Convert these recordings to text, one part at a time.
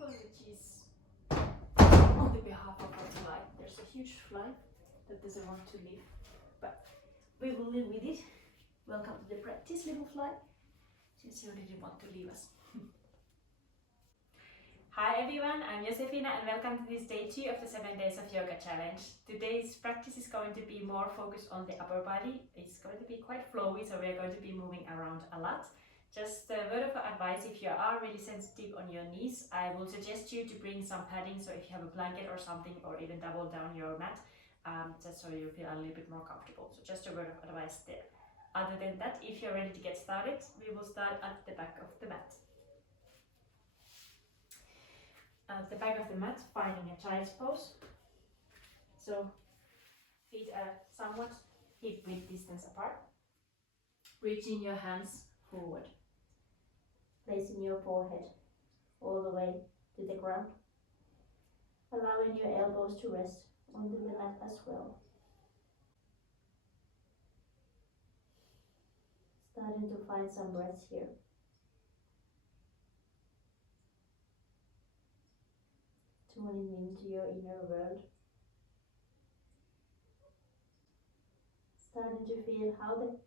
Apologies on the behalf of our fly. There's a huge fly that doesn't want to leave, but we will live with it. Welcome to the practice, little fly, since you didn't want to leave us. Hi everyone, I'm Josefina and welcome to this day 2 of the 7 days of yoga challenge. Today's practice is going to be more focused on the upper body. It's going to be quite flowy, so we're going to be moving around a lot. Just a word of advice, if you are really sensitive on your knees, I will suggest you to bring some padding, so if you have a blanket or something, or even double down your mat, just so you feel a little bit more comfortable. So just a word of advice there. Other than that, if you're ready to get started, we will start at the back of the mat. At the back of the mat, finding a child's pose. So feet are somewhat hip width distance apart. Reaching your hands forward. Placing your forehead all the way to the ground. Allowing your elbows to rest onto the mat as well. Starting to find some breath here. Tuning into your inner world. Starting to feel how the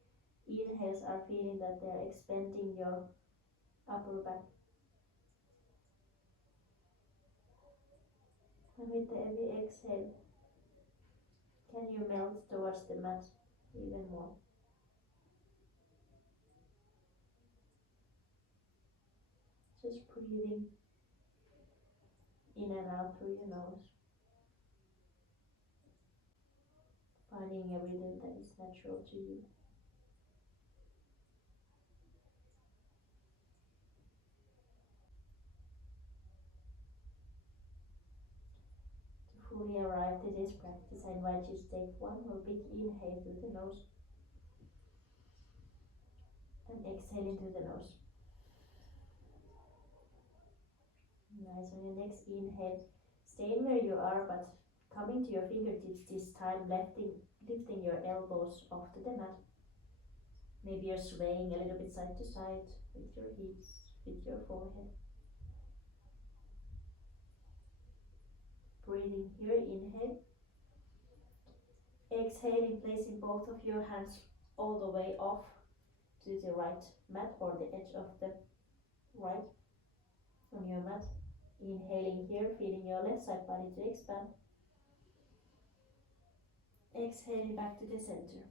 inhales are feeling that they are expanding your upper back. And with every exhale, can you melt towards the mat even more? Just breathing in and out through your nose. Finding a rhythm that is natural to you. To fully arrive to this practice, I invite you to take one more big inhale through the nose and exhaling through the nose. Nice. On your next inhale, staying where you are, but coming to your fingertips this time, lifting your elbows off to the mat. Maybe you're swaying a little bit side to side with your hips, with your forehead. Breathing here, inhale. Exhaling, placing both of your hands all the way off to the right mat or the edge of the right on your mat. Inhaling here, feeling your left side body to expand. Exhaling back to the center.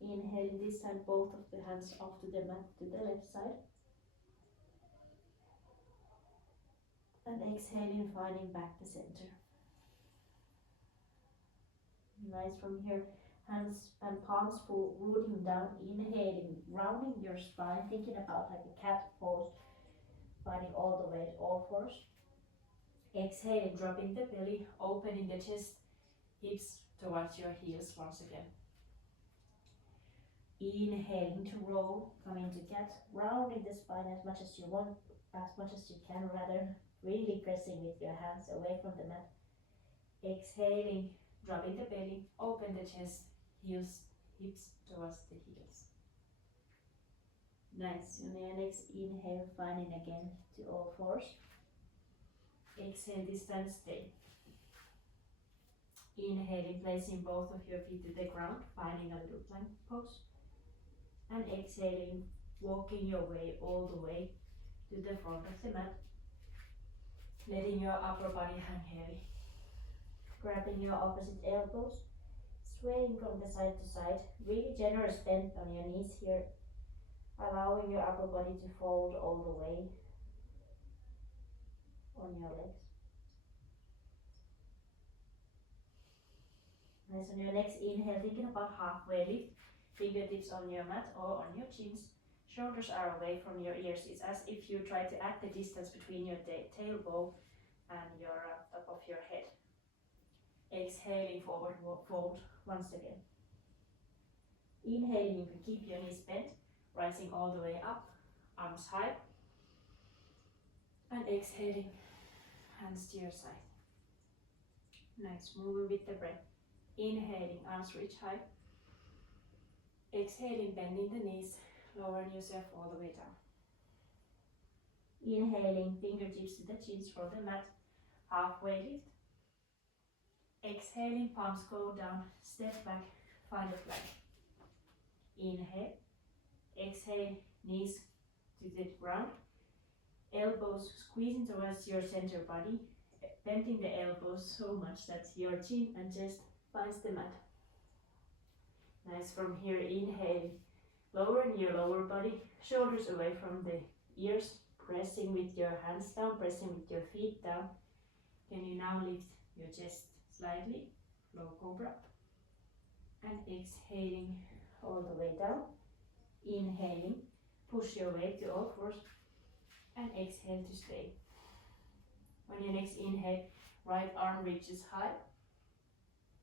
Inhaling this time, both of the hands off to the mat to the left side. And exhaling, finding back the center. Nice. From here, hands and palms full, rooting down, inhaling, rounding your spine, thinking about like a cat pose, finding all the way to all fours. Exhaling, dropping the belly, opening the chest, hips towards your heels once again. Inhaling to roll, coming to cat, rounding the spine as much as you want, as much as you can rather, really pressing with your hands away from the mat. Exhaling, dropping the belly, open the chest, heels, hips towards the heels. Nice. On your next inhale, finding again to all fours. Exhale, this time stay. Inhaling, placing both of your feet to the ground, finding a little plank pose. And exhaling, walking your way all the way to the front of the mat. Letting your upper body hang heavy. Grabbing your opposite elbows, swaying from the side to side. Really generous bend on your knees here. Allowing your upper body to fold all the way on your legs. Nice. On your next inhale, thinking about halfway lift. Fingertips on your mat or on your chins. Shoulders are away from your ears. It's as if you try to add the distance between your tailbone and your top of your head. Exhaling, forward fold once again. Inhaling, you can keep your knees bent, rising all the way up, arms high. And exhaling, hands to your side. Nice, moving with the breath. Inhaling, arms reach high. Exhaling, bending the knees, lowering yourself all the way down. Inhaling, fingertips to the chins for the mat, halfway lift. Exhaling, palms go down, step back, find a plank. Inhale, exhale, knees to the ground, elbows squeezing towards your center body, bending the elbows so much that your chin and chest finds the mat. Nice. From here, inhale, lowering your lower body, shoulders away from the ears, pressing with your hands down, pressing with your feet down. Can you now lift your chest slightly, low cobra, and exhaling all the way down. Inhaling, push your weight to all fours, and exhale to stay. On your next inhale, right arm reaches high.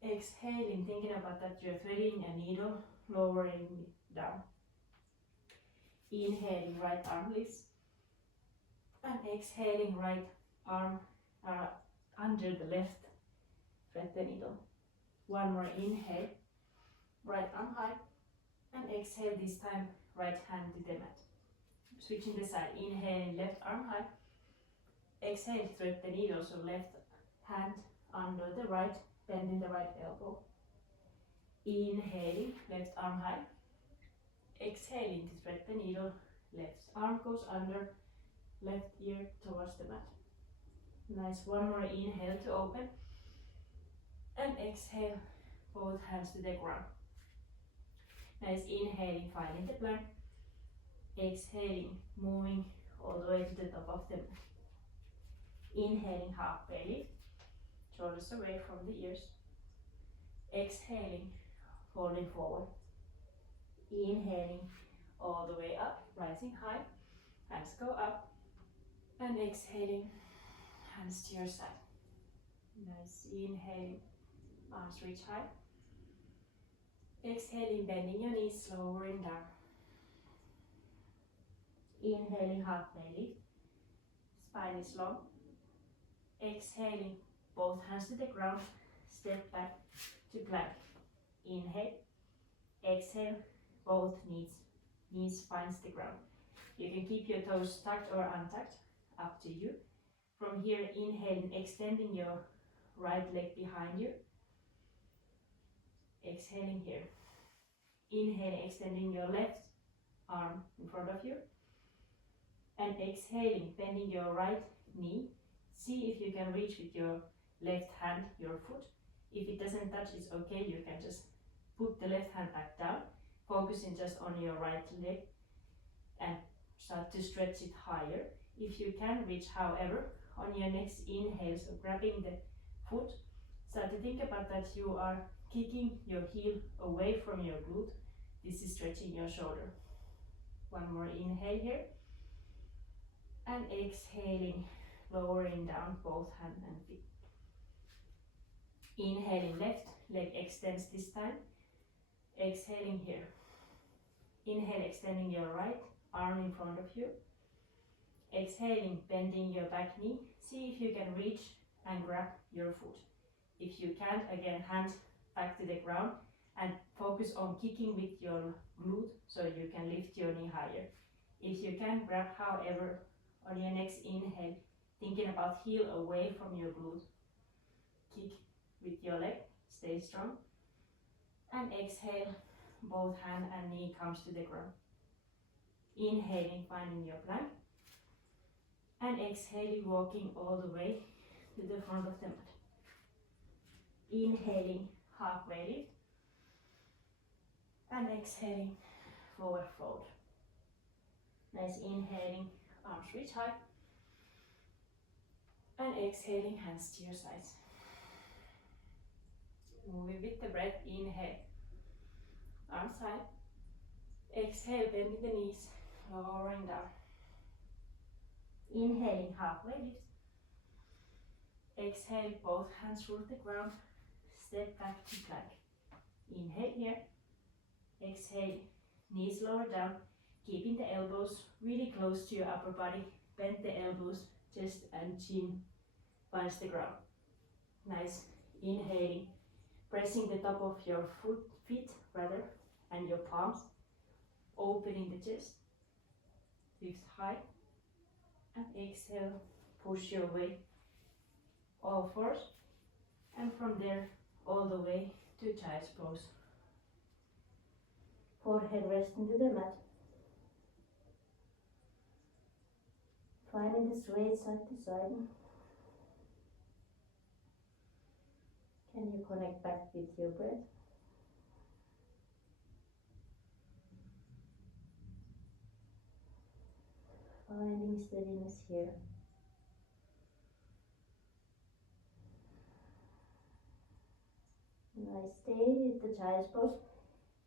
Exhaling, thinking about that you're threading a needle, lowering it down. Inhaling, right arm lifts. And exhaling, right arm under the left, thread the needle. One more inhale, right arm high. And exhale, this time, right hand to the mat. Switching the side, inhaling, left arm high. Exhale, thread the needle, so left hand under the right, bending the right elbow. Inhaling, left arm high. Exhaling to thread the needle, left arm goes under, left ear towards the mat. Nice. One more inhale to open. And exhale, both hands to the ground. Nice. Inhaling, finding the plank. Exhaling, moving all the way to the top of the mat. Inhaling, halfway lift, shoulders away from the ears. Exhaling, folding forward. Inhaling, all the way up, rising high, hands go up. And exhaling, hands to your side. Nice. Inhaling, arms reach high. Exhaling, bending your knees, lowering down. Inhaling, halfway lift, spine is long. Exhaling, both hands to the ground, step back to plank. Inhale, exhale, both knees finds the ground. You can keep your toes tucked or untucked, up to you. From here, inhaling, extending your right leg behind you. Exhaling here. Inhaling, extending your left arm in front of you. And exhaling, bending your right knee. See if you can reach with your left hand, your foot. If it doesn't touch, it's okay. You can just put the left hand back down, focusing just on your right leg and start to stretch it higher. If you can reach, however, on your next inhale, so grabbing the foot, start to think about that you are kicking your heel away from your glute. This is stretching your shoulder. One more inhale here. And exhaling, lowering down both hand and feet. Inhaling, left leg extends this time. Exhaling here. Inhale, extending your right arm in front of you. Exhaling, bending your back knee. See if you can reach and grab your foot. If you can't, again, hands back to the ground and focus on kicking with your glute so you can lift your knee higher. If you can, grab, however, on your next inhale, thinking about heel away from your glute. Kick with your leg, stay strong. And exhale, both hand and knee comes to the ground. Inhaling, finding your plank. And exhaling, walking all the way to the front of the mat. Inhaling, halfway lift. And exhaling, forward fold. Nice. Inhaling, arms reach high. And exhaling, hands to your sides. Moving with the breath, inhale, arms high. Exhale, bending the knees, lowering down. Inhaling, halfway lift. Exhale, both hands rule the ground, step back to plank. Inhale here. Exhale, knees lower down, keeping the elbows really close to your upper body. Bend the elbows, chest and chin finds the ground. Nice. Inhaling, pressing the top of your feet and your palms, opening the chest, lift high. And exhale, push your way all fours. And from there, all the way to child's pose. Forehead rest into the mat. Finding the straight side to side. Can you connect back with your breath? Finding steadiness here. Nice. Stay with the child's pose.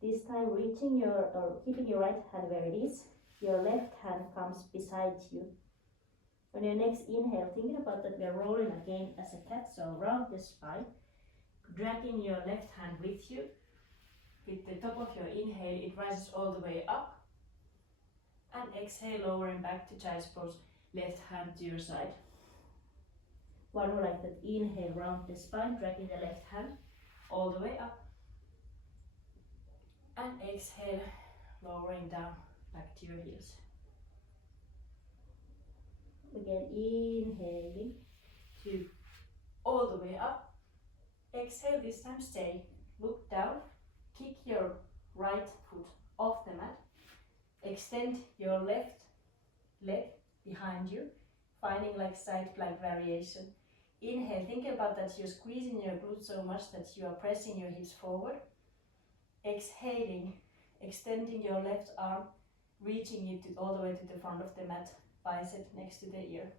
This time reaching your or keeping your right hand where it is. Your left hand comes beside you. On your next inhale, thinking about that we are rolling again as a cat, so around the spine, dragging your left hand with you. With the top of your inhale, it rises all the way up. And exhale, lowering back to child's pose, left hand to your side. One more like that. Inhale, round the spine, dragging the left hand all the way up. And exhale, lowering down back to your heels. Again, inhaling to all the way up. Exhale, this time stay. Look down, kick your right foot off the mat. Extend your left leg behind you, finding like side plank variation. Inhale, think about that you're squeezing your glutes so much that you are pressing your hips forward. Exhaling, extending your left arm, reaching it all the way to the front of the mat, bicep next to the ear.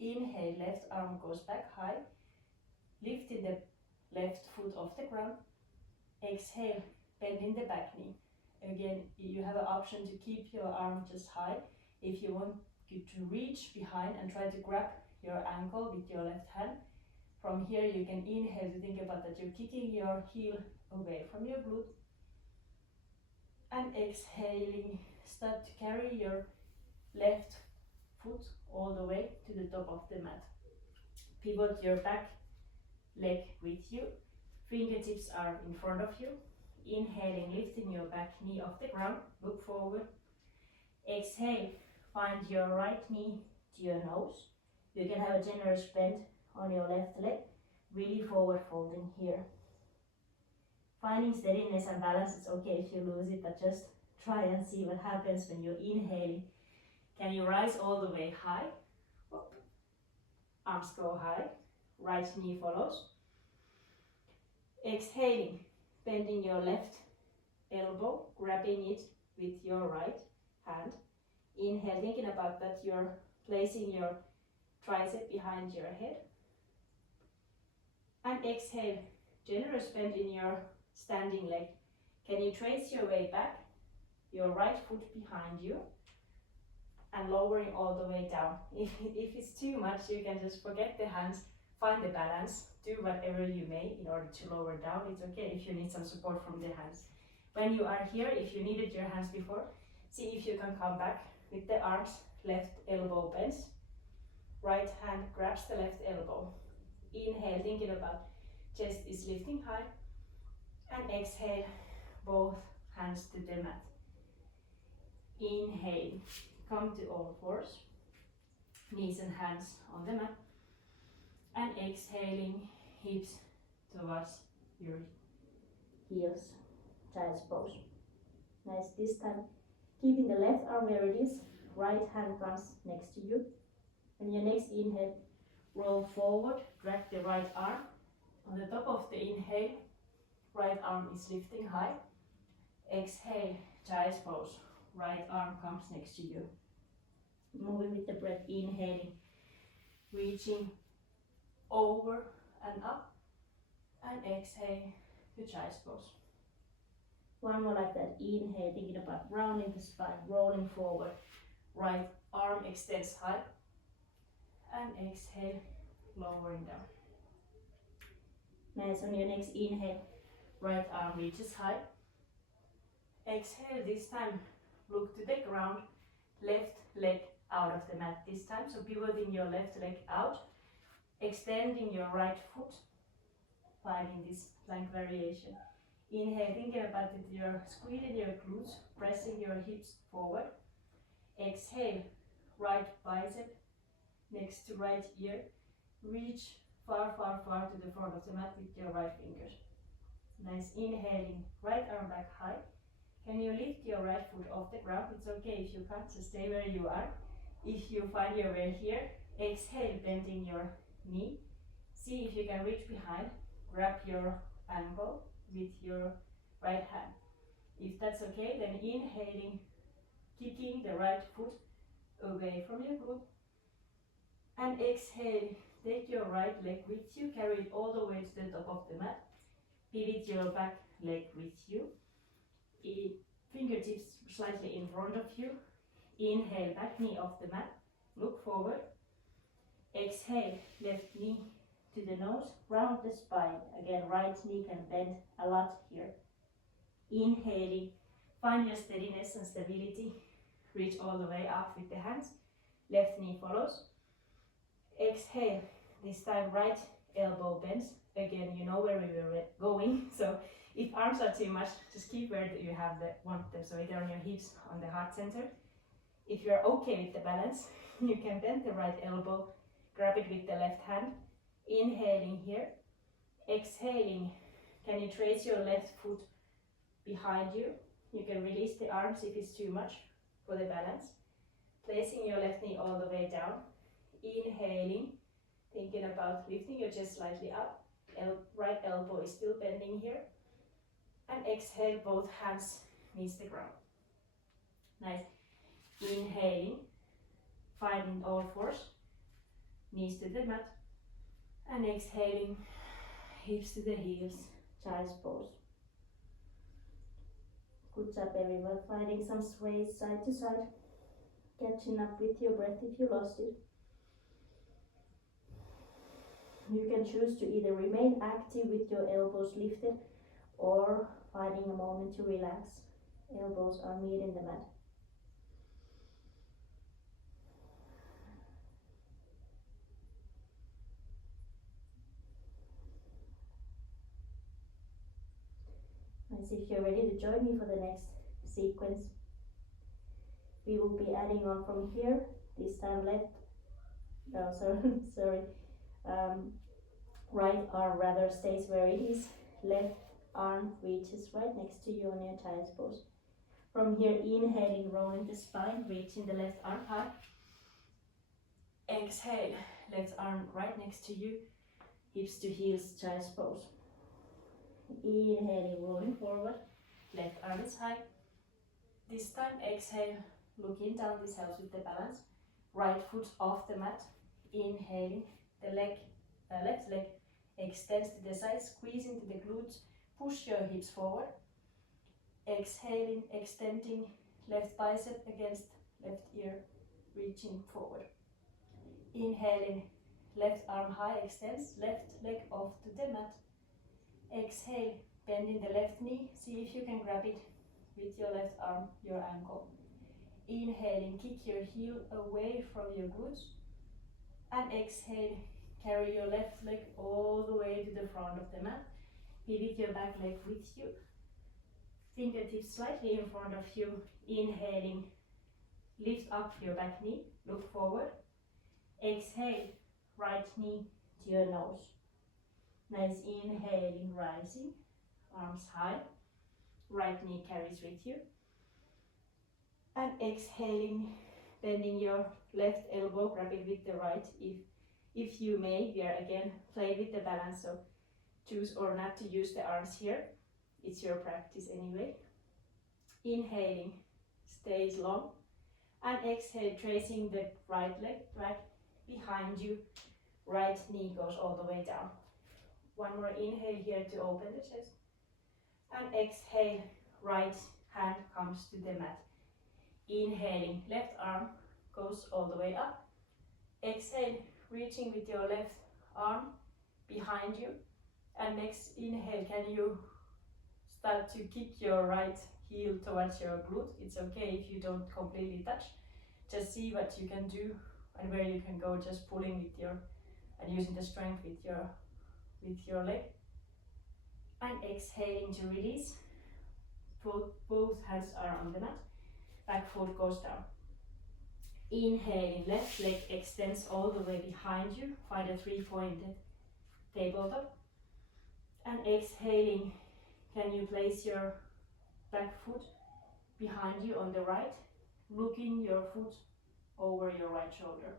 Inhale, left arm goes back high, lifting the left foot off the ground. Exhale, bending the back knee. Again, you have an option to keep your arm just high. If you want you to reach behind and try to grab your ankle with your left hand. From here you can inhale to think about that you're kicking your heel away from your glute. And exhaling, start to carry your left foot all the way to the top of the mat. Pivot your back leg with you. Fingertips are in front of you. Inhaling, lifting your back knee off the ground. Look forward. Exhale, find your right knee to your nose. You can have a generous bend on your left leg. Really forward folding here. Finding steadiness and balance, it's okay if you lose it, but just try and see what happens when you're inhaling. Can you rise all the way high? Up. Arms go high. Right knee follows. Exhaling, bending your left elbow, grabbing it with your right hand. Inhale, thinking about that you're placing your tricep behind your head. And exhale, generous bend in your standing leg. Can you trace your way back? Your right foot behind you and lowering all the way down. If it's too much, you can just forget the hands, find the balance, do whatever you may in order to lower down. It's okay if you need some support from the hands. When you are here, if you needed your hands before, see if you can come back with the arms, left elbow bends, right hand grabs the left elbow. Inhale, thinking about chest is lifting high, and exhale, both hands to the mat. Inhale, come to all fours, knees and hands on the mat, and exhaling, hips towards your heels, child's pose. Nice. This time, keeping the left arm where it is, right hand comes next to you. And your next inhale, roll forward, drag the right arm. On the top of the inhale, right arm is lifting high. Exhale, child's pose. Right arm comes next to you. Moving with the breath, inhaling, reaching over and up, and exhale to child's pose. One more like that. Inhale, thinking about rounding the spine, rolling forward. Right arm extends high, and exhale, lowering down. Nice. On your next inhale, right arm reaches high. Exhale, this time look to the ground, left leg out of the mat this time. So pivoting your left leg out, extending your right foot, finding this plank variation. Inhale, thinking about that you're squeezing your glutes, pressing your hips forward. Exhale, right bicep next to right ear. Reach far, far, far to the front of the mat with your right fingers. Nice, inhaling, right arm back high. Can you lift your right foot off the ground? It's okay if you can't, just stay where you are. If you find your way here, exhale, bending your knee. See if you can reach behind, grab your ankle with your right hand. If that's okay, then inhaling, kicking the right foot away from your glute. And exhale, take your right leg with you, carry it all the way to the top of the mat. Pivot your back leg with you. Fingertips slightly in front of you. Inhale, back knee off the mat. Look forward. Exhale, left knee to the nose. Round the spine. Again, right knee can bend a lot here. Inhaling, find your steadiness and stability. Reach all the way up with the hands. Left knee follows. Exhale, this time right elbow bends. Again, you know where we were going, so if arms are too much, just keep where you want them, so either on your hips, on the heart center. If you're okay with the balance, you can bend the right elbow, grab it with the left hand, inhaling here, exhaling. Can you trace your left foot behind you? You can release the arms if it's too much for the balance. Placing your left knee all the way down, inhaling, thinking about lifting your chest slightly up. Right elbow is still bending here. And exhale, both hands meets the ground. Nice. Inhaling, finding all fours, knees to the mat. And exhaling, hips to the heels, child's pose. Good job everyone, finding some sways side to side. Catching up with your breath if you lost it. You can choose to either remain active with your elbows lifted or finding a moment to relax. Elbows are meeting the mat. Nice, if you're ready to join me for the next sequence, we will be adding on from here. This time right arm rather stays where it is. Left arm reaches right next to you on your child's pose. From here, inhaling, rolling the spine, reaching the left arm high. Exhale, left arm right next to you, hips to heels, child's pose. Inhaling, rolling forward, left arm is high. This time, exhale, looking down, this helps with the balance. Right foot off the mat, inhaling, the left leg extends to the side, squeeze into the glutes, push your hips forward. Exhaling, extending left bicep against left ear, reaching forward. Inhaling, left arm high extends, left leg off to the mat. Exhale, bending the left knee, see if you can grab it with your left arm, your ankle. Inhaling, kick your heel away from your glutes. And exhale, carry your left leg all the way to the front of the mat. Pivot your back leg with you. Fingertips slightly in front of you. Inhaling, lift up your back knee, look forward. Exhale, right knee to your nose. Nice, inhaling, rising, arms high. Right knee carries with you. And exhaling, bending your left elbow, grab it with the right if you may. We are again playing with the balance, so choose or not to use the arms here. It's your practice anyway. Inhaling, stays long. And exhale, tracing the right leg back behind you. Right knee goes all the way down. One more inhale here to open the chest. And exhale, right hand comes to the mat. Inhaling, left arm goes all the way up. Exhale, reaching with your left arm behind you. And next inhale, can you start to kick your right heel towards your glute? It's okay if you don't completely touch. Just see what you can do and where you can go, just pulling with your and using the strength with your leg. And exhaling to release. Both hands are on the mat. Back foot goes down. Inhaling, left leg extends all the way behind you. Find a three-pointed tabletop. And exhaling, can you place your back foot behind you on the right, looking your foot over your right shoulder.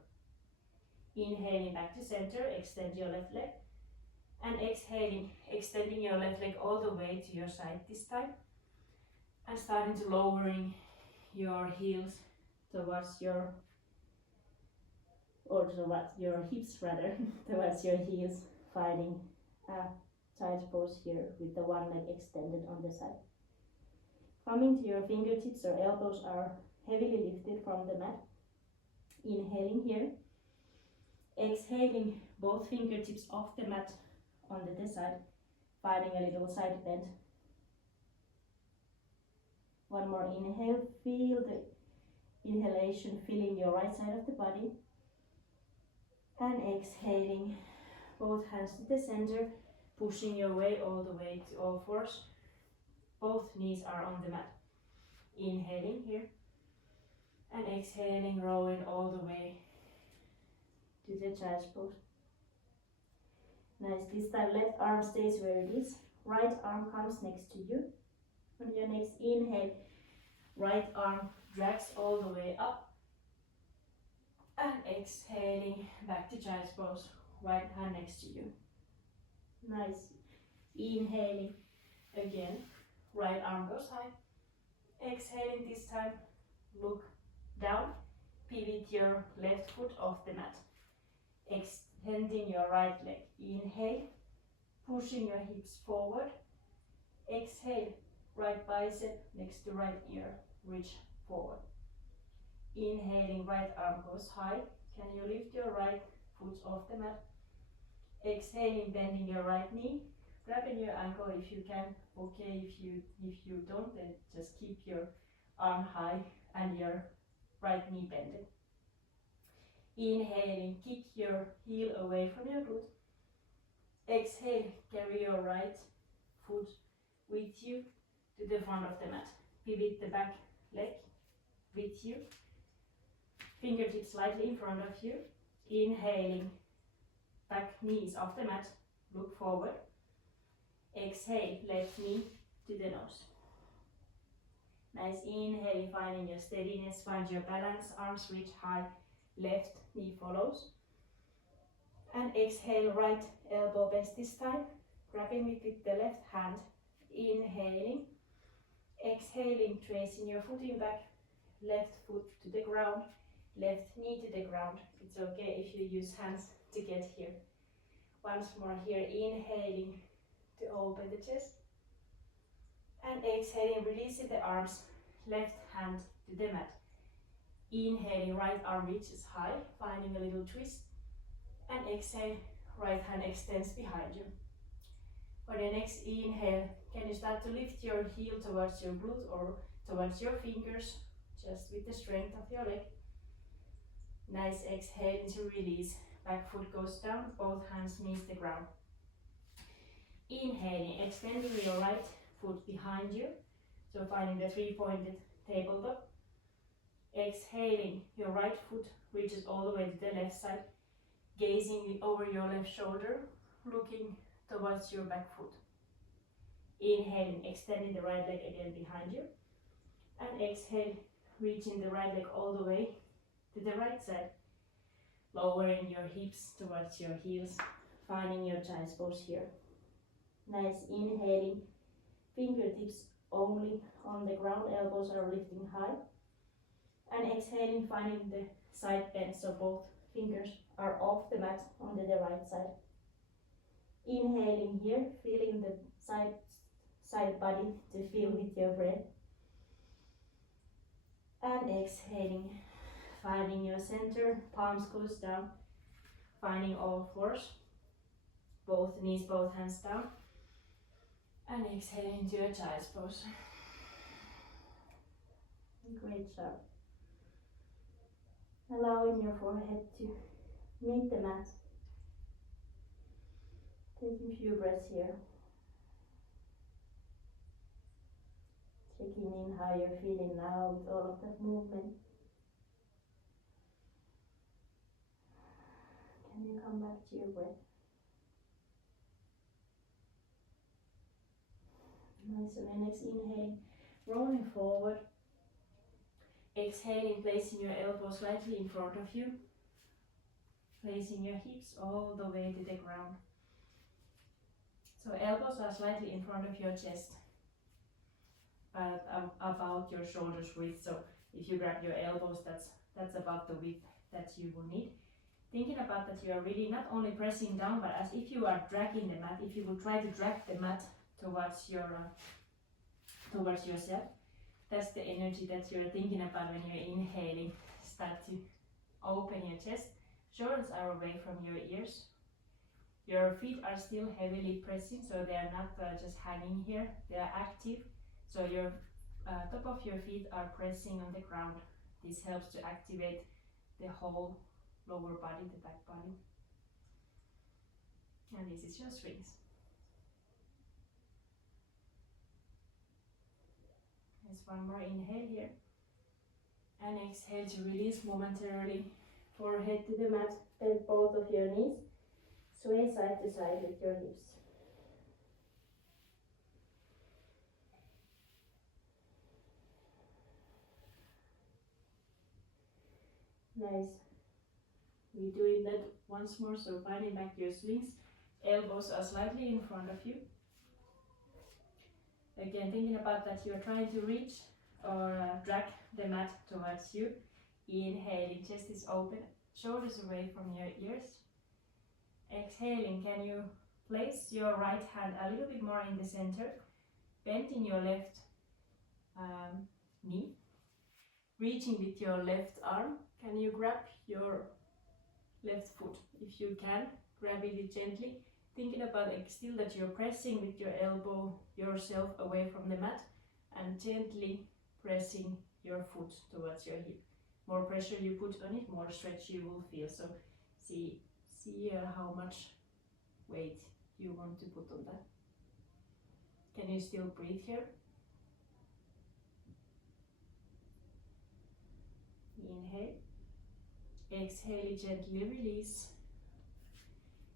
Inhaling back to center, extend your left leg. And exhaling, extending your left leg all the way to your side this time. And starting to lowering your heels towards your, or towards your hips rather, towards your heels, finding a tight pose here with the one leg extended on the side. Coming to your fingertips or elbows are heavily lifted from the mat. Inhaling here. Exhaling, both fingertips off the mat on the side, finding a little side bend. One more inhale, feel the inhalation filling your right side of the body. And exhaling, both hands to the center, pushing your way all the way to all fours. Both knees are on the mat. Inhaling here. And exhaling, rolling all the way to the child's pose. Nice, this time left arm stays where it is. Right arm comes next to you. On your next inhale, right arm drags all the way up. And exhaling, back to child's pose. Right hand next to you. Nice. Inhaling again. Right arm goes high. Exhaling this time, look down. Pivot your left foot off the mat. Extending your right leg. Inhale, pushing your hips forward. Exhale, right bicep next to right ear, reach forward. Inhaling, right arm goes high. Can you lift your right foot off the mat? Exhaling, bending your right knee, grabbing your ankle if you can. Okay, if you don't, then just keep your arm high and your right knee bended. Inhaling, kick your heel away from your glute. Exhale, carry your right foot with you to the front of the mat. Pivot the back leg with you. Fingertips slightly in front of you. Inhaling, back knee is off the mat. Look forward. Exhale, left knee to the nose. Nice, inhale, finding your steadiness, find your balance, arms reach high, left knee follows. And exhale, right elbow bends this time, grabbing it with the left hand. Inhaling, exhaling, tracing your footing back, left foot to the ground, left knee to the ground. It's okay if you use hands to get here. Once more here, inhaling to open the chest. And exhaling, releasing the arms, left hand to the mat. Inhaling, right arm reaches high, finding a little twist. And exhale, right hand extends behind you. For the next inhale, can you start to lift your heel towards your glute or towards your fingers, just with the strength of your leg. Nice, exhale to release. Back foot goes down, both hands meet the ground. Inhaling, extending your right foot behind you, so finding the three-pointed tabletop. Exhaling, your right foot reaches all the way to the left side, gazing over your left shoulder, looking towards your back foot. Inhaling, extending the right leg again behind you. And exhale, reaching the right leg all the way to the right side, lowering your hips towards your heels, finding your child's pose here. Nice, inhaling, fingertips only on the ground, elbows are lifting high. And exhaling, finding the side bend, so both fingers are off the mat on the right side. Inhaling here, feeling the side body to feel with your breath. And exhaling, finding your center, palms goes down, finding all fours, both knees, both hands down. And exhaling to a child's pose. Great job. Allowing your forehead to meet the mat. Taking a few breaths here. Checking in how you're feeling now with all of that movement. come back to your breath. Nice, and then next inhale, rolling forward. Exhaling, placing your elbows slightly in front of you. Placing your hips all the way to the ground. So elbows are slightly in front of your chest, but about your shoulders width. So if you grab your elbows, that's about the width that you will need. Thinking about that you are really not only pressing down, but as if you are dragging the mat. If you will try to drag the mat towards yourself, that's the energy that you're thinking about when you're inhaling. Start to open your chest. Shoulders are away from your ears. Your feet are still heavily pressing, so they are not just hanging here. They are active. So your top of your feet are pressing on the ground. This helps to activate the whole lower body, the back body. And this is your swings. There's one more inhale here. And exhale to release momentarily. Forehead to the mat, bend both of your knees. Sway side to side with your hips. Nice. We're doing that once more, so finding back your swings. Elbows are slightly in front of you. Again, thinking about that you're trying to reach or drag the mat towards you. Inhaling, chest is open, shoulders away from your ears. Exhaling, can you place your right hand a little bit more in the center, bending your left knee, reaching with your left arm. Can you grab your left foot? If you can, grab it gently, thinking about still that you're pressing with your elbow yourself away from the mat and gently pressing your foot towards your hip. More pressure you put on it, more stretch you will feel. So see how much weight you want to put on that. Can you still breathe here? Inhale. Exhale, gently release.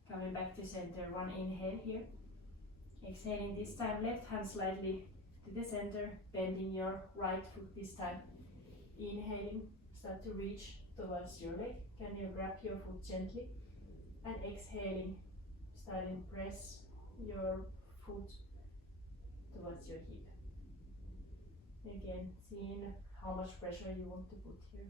Coming back to center, one inhale here. Exhaling this time, left hand slightly to the center, bending your right foot this time. Inhaling, start to reach towards your leg. Can you grab your foot gently? And exhaling, starting press your foot towards your hip. Again, seeing how much pressure you want to put here.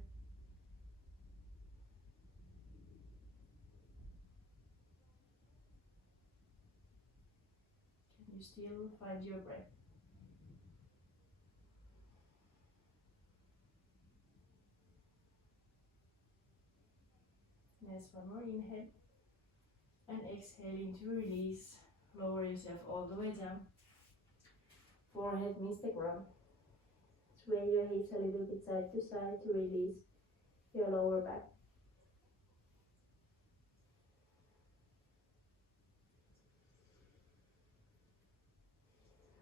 Can you still find your breath? Nice, one more inhale. And exhaling to release. Lower yourself all the way down. Forehead meets the ground. Sway your hips a little bit side to side to release your lower back.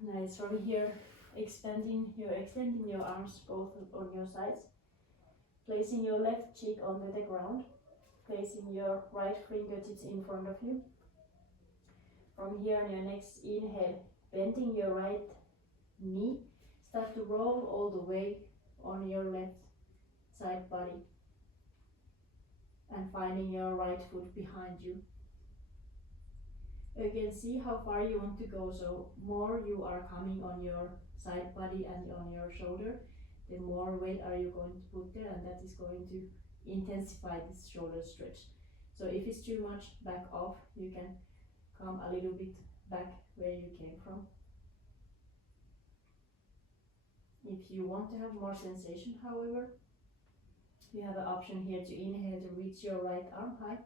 Nice, from here, extending your arms both on your sides. Placing your left cheek onto the ground. Placing your right fingertips in front of you. From here on your next inhale, bending your right knee. Start to roll all the way on your left side body. And finding your right foot behind you. Again, see how far you want to go. So more you are coming on your side body and on your shoulder, the more weight are you going to put there, and that is going to intensify this shoulder stretch. So if it's too much, back off. You can come a little bit back where you came from. If you want to have more sensation, however, you have an option here to inhale to reach your right arm high.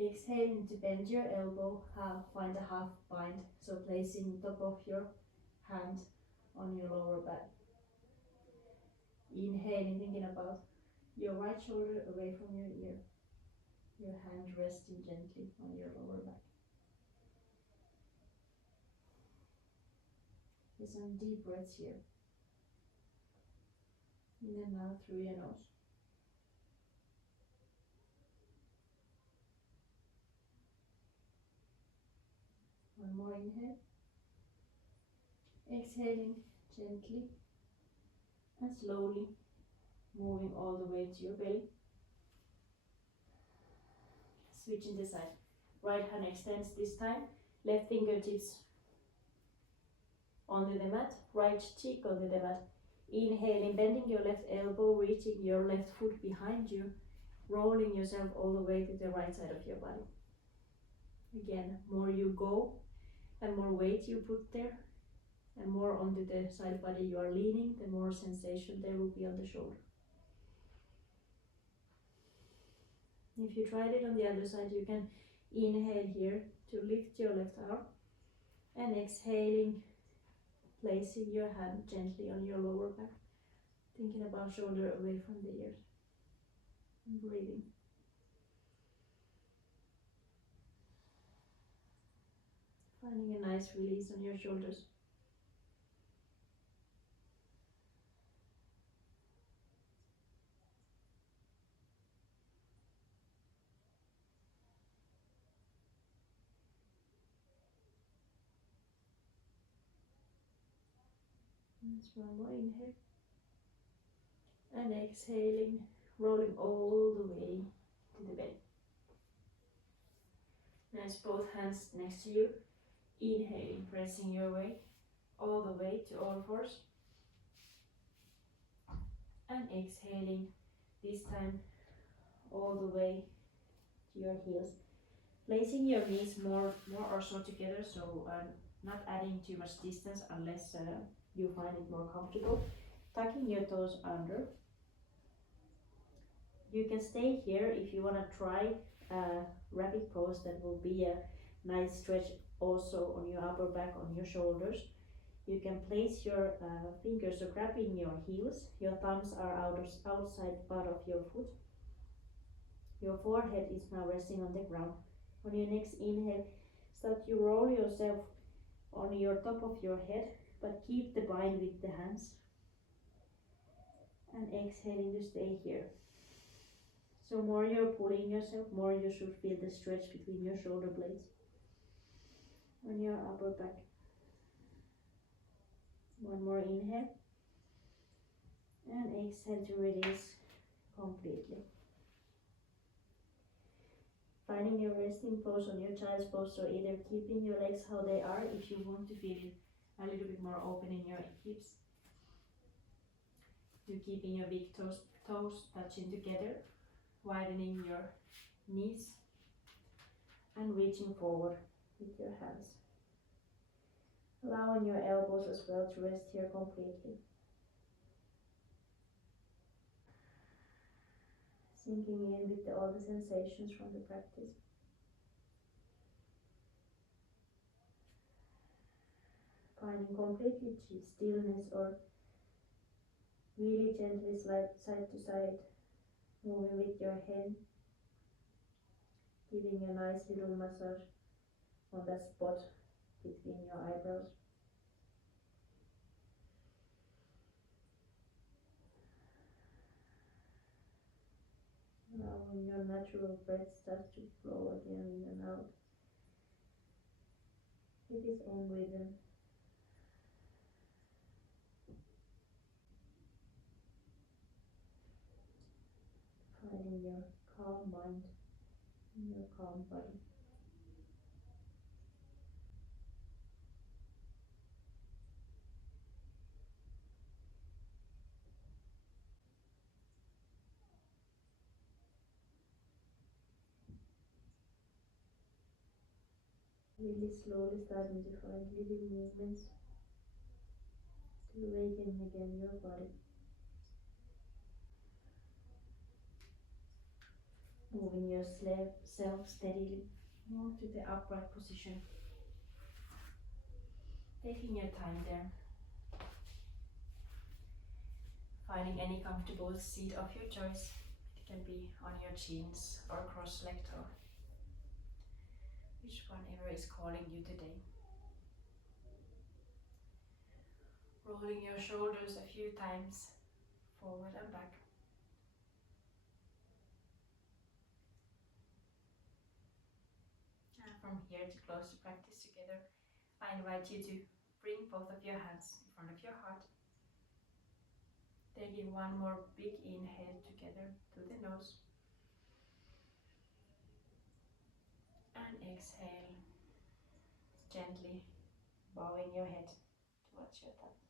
Exhaling to bend your elbow, find a half bind. So placing the top of your hand on your lower back. Inhaling, thinking about your right shoulder away from your ear. Your hand resting gently on your lower back. Take some deep breaths here. In and out through your nose. One more inhale. Exhaling gently and slowly, moving all the way to your belly. Switching the side. Right hand extends this time. Left fingertips onto the mat. Right cheek onto the mat. Inhaling, bending your left elbow, reaching your left foot behind you. Rolling yourself all the way to the right side of your body. Again, more you go and more weight you put there, and more onto the side body you are leaning, the more sensation there will be on the shoulder. If you tried it on the other side, you can inhale here to lift your left arm, and exhaling, placing your hand gently on your lower back, thinking about shoulder away from the ears, and breathing. Finding a nice release on your shoulders. Just one more inhale. And exhaling, rolling all the way to the belly. Nice, both hands next to you. Inhaling, pressing your way all the way to all fours. And exhaling, this time all the way to your heels. Placing your knees more or so together, so not adding too much distance unless you find it more comfortable. Tucking your toes under. You can stay here if you want to try a rabbit pose. That will be a nice stretch also on your upper back, on your shoulders. You can place your fingers, so grabbing your heels. Your thumbs are outside part of your foot. Your forehead is now resting on the ground. On your next inhale, start to roll yourself on your top of your head, but keep the bind with the hands. And exhaling to stay here. So more you're pulling yourself, more you should feel the stretch between your shoulder blades on your upper back. One more inhale. And exhale to release completely. Finding your resting pose on your child's pose, so either keeping your legs how they are if you want to feel it a little bit more open in your hips. You're keeping your big toes touching together, widening your knees and reaching forward with your hands. Allowing your elbows as well to rest here completely. Sinking in with all the sensations from the practice. Finding completely stillness, or really gently slide side to side, moving with your head, giving a nice little massage on that spot between your eyebrows. Allowing your natural breath starts to flow again in and out with its own rhythm. Finding your calm mind and your calm body. Really slowly starting to find little movements to awaken again your body. Moving yourself steadily more to the upright position. Taking your time there. Finding any comfortable seat of your choice. It can be on your chins or cross-legged, or which one is calling you today. Rolling your shoulders a few times forward and back. And from here, to close the practice together, I invite you to bring both of your hands in front of your heart. Taking one more big inhale together through the nose. And exhale, gently bowing your head towards your thumb.